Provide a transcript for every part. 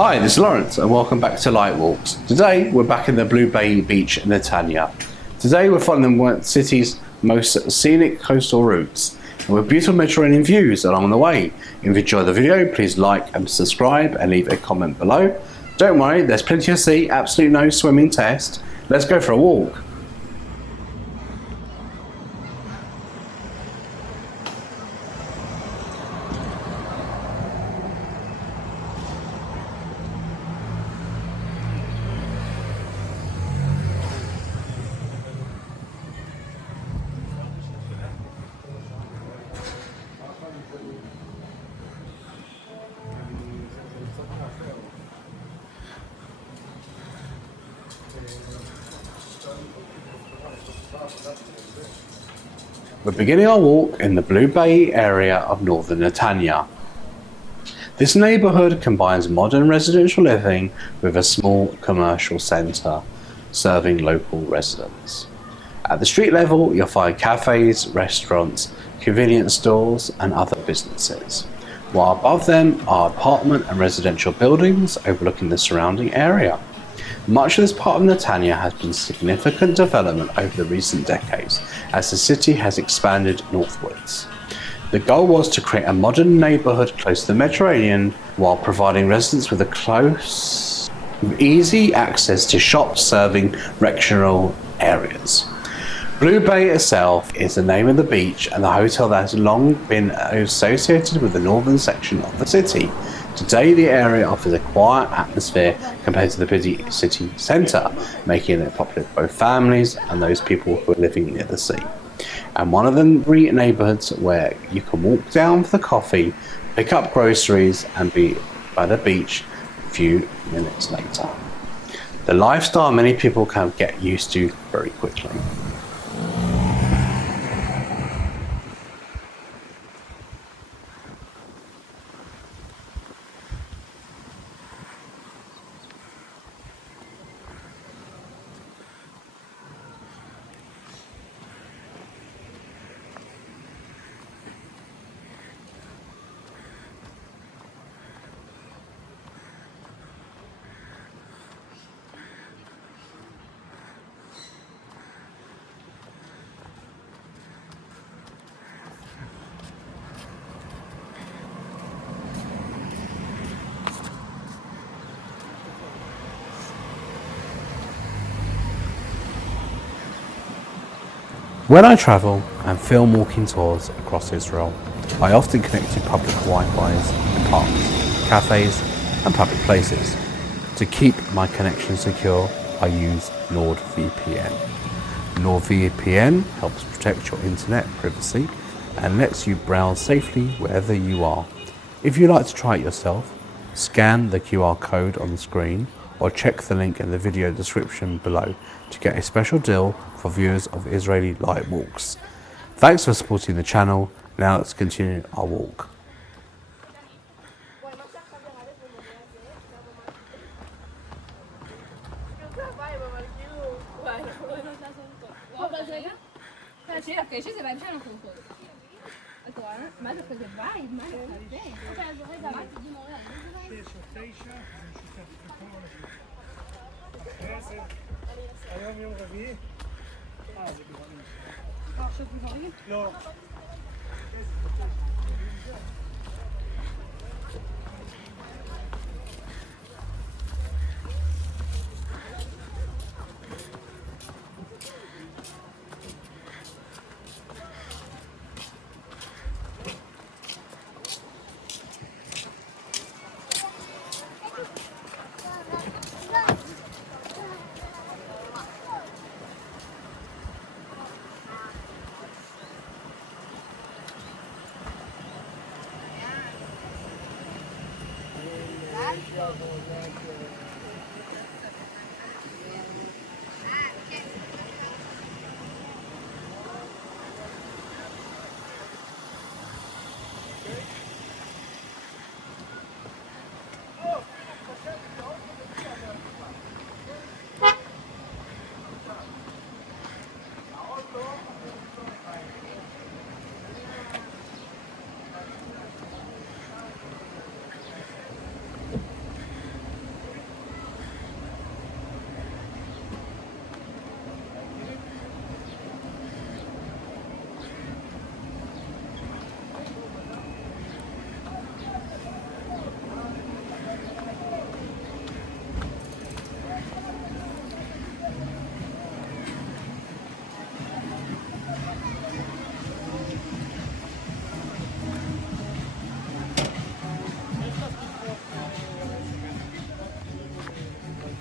Hi, this is Lawrence and welcome back to Light Walks. Today we're back in the Blue Bay beach in Netanya. Today we're following one of the city's most scenic coastal routes and with beautiful Mediterranean views along the way. If you enjoyed the video, please like and subscribe and leave a comment below. Don't worry, there's plenty to see, absolutely no swimming test. Let's go for a walk. We're beginning our walk in the Blue Bay area of northern Netanya. This neighbourhood combines modern residential living with a small commercial centre serving local residents. At the street level you'll find cafes, restaurants, convenience stores and other businesses, while above them are apartment and residential buildings overlooking the surrounding area. Much of this part of Netanya has been significant development over the recent decades as the city has expanded northwards. The goal was to create a modern neighbourhood close to the Mediterranean while providing residents with easy access to shops serving recreational areas. Blue Bay itself is the name of the beach and the hotel that has long been associated with the northern section of the city. Today the area offers a quiet atmosphere compared to the busy city centre, making it popular for both families and those people who are living near the sea. And one of the three neighbourhoods where you can walk down for the coffee, pick up groceries and be by the beach a few minutes later. The lifestyle many people can get used to very quickly. When I travel and film walking tours across Israel, I often connect to public Wi-Fi's in parks, cafes and public places. To keep my connection secure, I use NordVPN. NordVPN helps protect your internet privacy and lets you browse safely wherever you are. If you'd like to try it yourself, scan the QR code on the screen or check the link in the video description below to get a special deal for viewers of Israeli Light Walks. Thanks for supporting the channel. Now let's continue our walk. היום יום רביעי? זה גבעונים. עכשיו גבעונים? לא.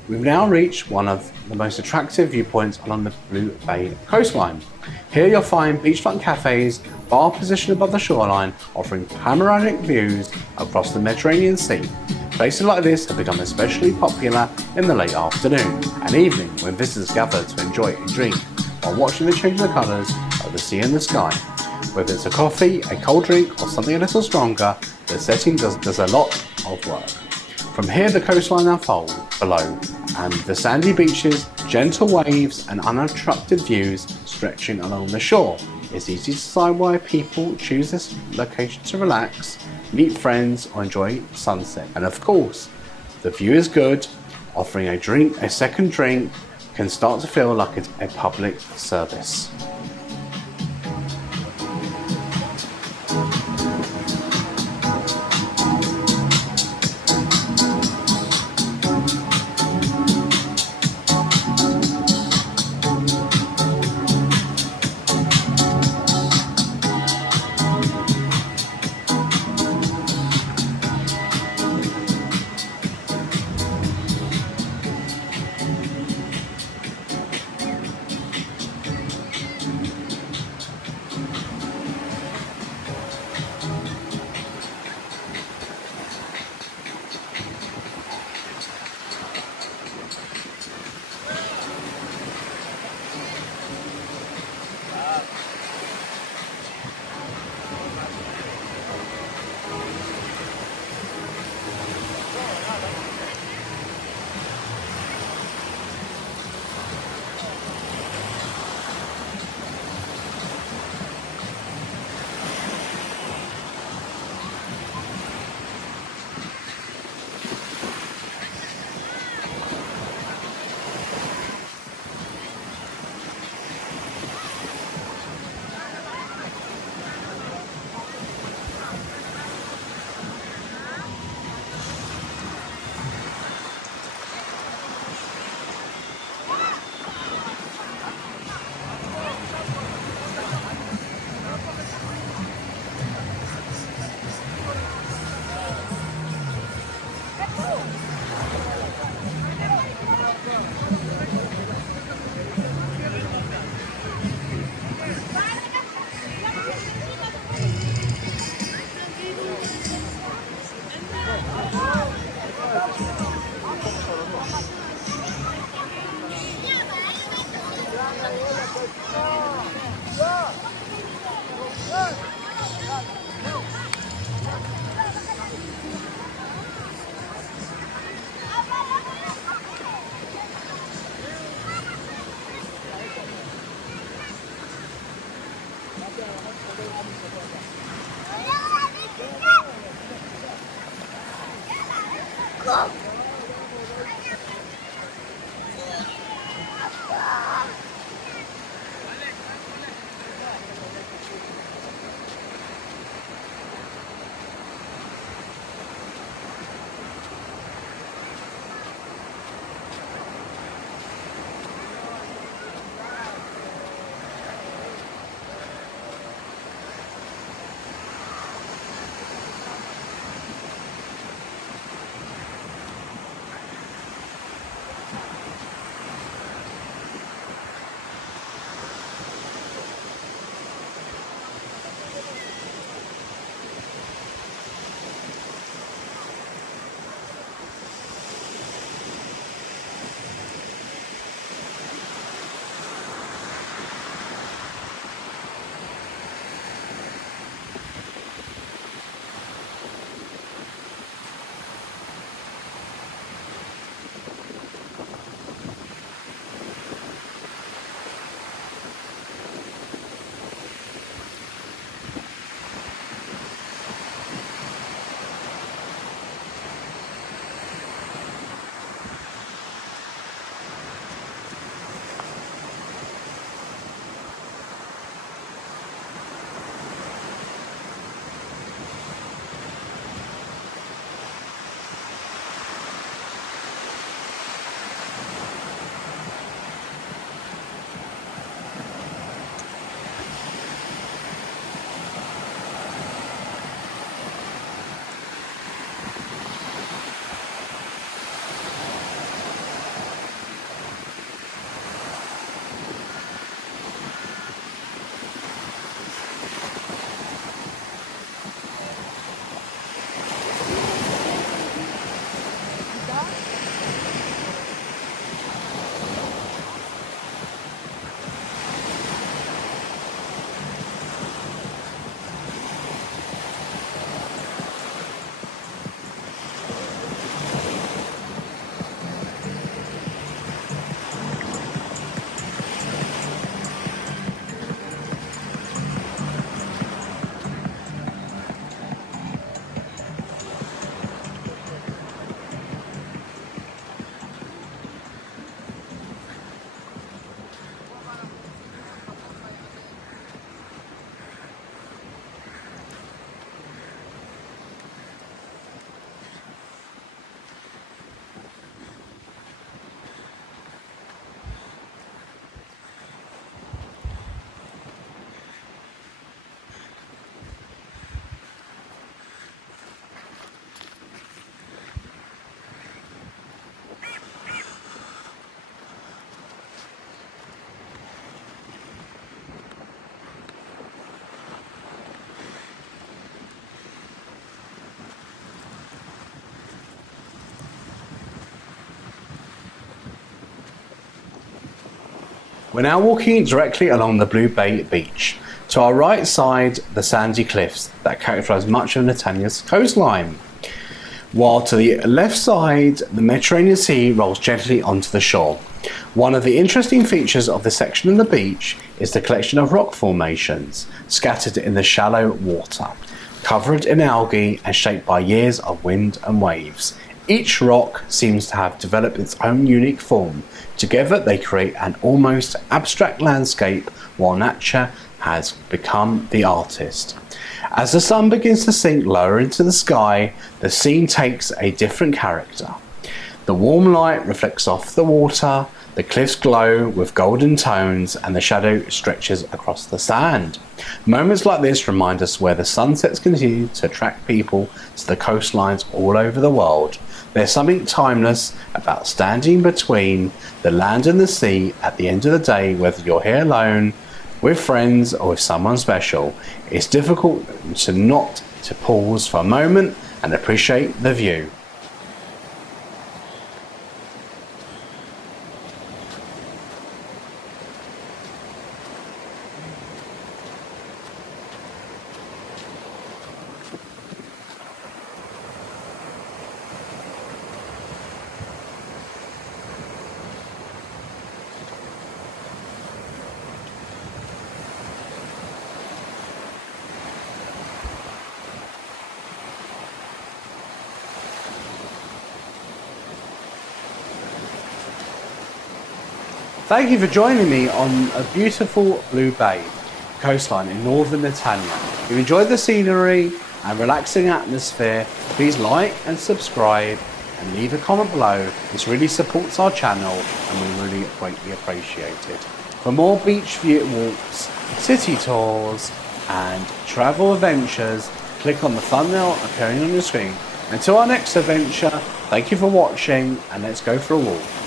We've now reached one of the most attractive viewpoints along the Blue Bay coastline. Here you'll find beachfront cafes, bar positioned above the shoreline, offering panoramic views across the Mediterranean Sea. Places like this have become especially popular in the late afternoon and evening when visitors gather to enjoy a drink while watching the changing colours of the sea and the sky. Whether it's a coffee, a cold drink or something a little stronger, the setting does a lot of work. From here the coastline unfolds below and the sandy beaches, gentle waves and unobstructed views stretching along the shore. It's easy to decide why people choose this location to relax, meet friends or enjoy sunset. And of course, the view is good, offering a second drink can start to feel like it's a public service. We're now walking directly along the Blue Bay beach. To our right side, the sandy cliffs that characterize much of Netanya's coastline. While to the left side, the Mediterranean Sea rolls gently onto the shore. One of the interesting features of this section of the beach is the collection of rock formations scattered in the shallow water, covered in algae and shaped by years of wind and waves. Each rock seems to have developed its own unique form. Together they create an almost abstract landscape while nature has become the artist. As the sun begins to sink lower into the sky, the scene takes a different character. The warm light reflects off the water, the cliffs glow with golden tones, and the shadow stretches across the sand. Moments like this remind us where the sunsets continue to attract people to the coastlines all over the world. There's something timeless about standing between the land and the sea at the end of the day, whether you're here alone, with friends, or with someone special. It's difficult to pause for a moment and appreciate the view. Thank you for joining me on a beautiful Blue Bay coastline in northern Netanya. If you enjoyed the scenery and relaxing atmosphere, please like and subscribe and leave a comment below. This really supports our channel and we really greatly appreciate it. For more beach view walks, city tours and travel adventures, click on the thumbnail appearing on your screen. Until our next adventure, thank you for watching and let's go for a walk.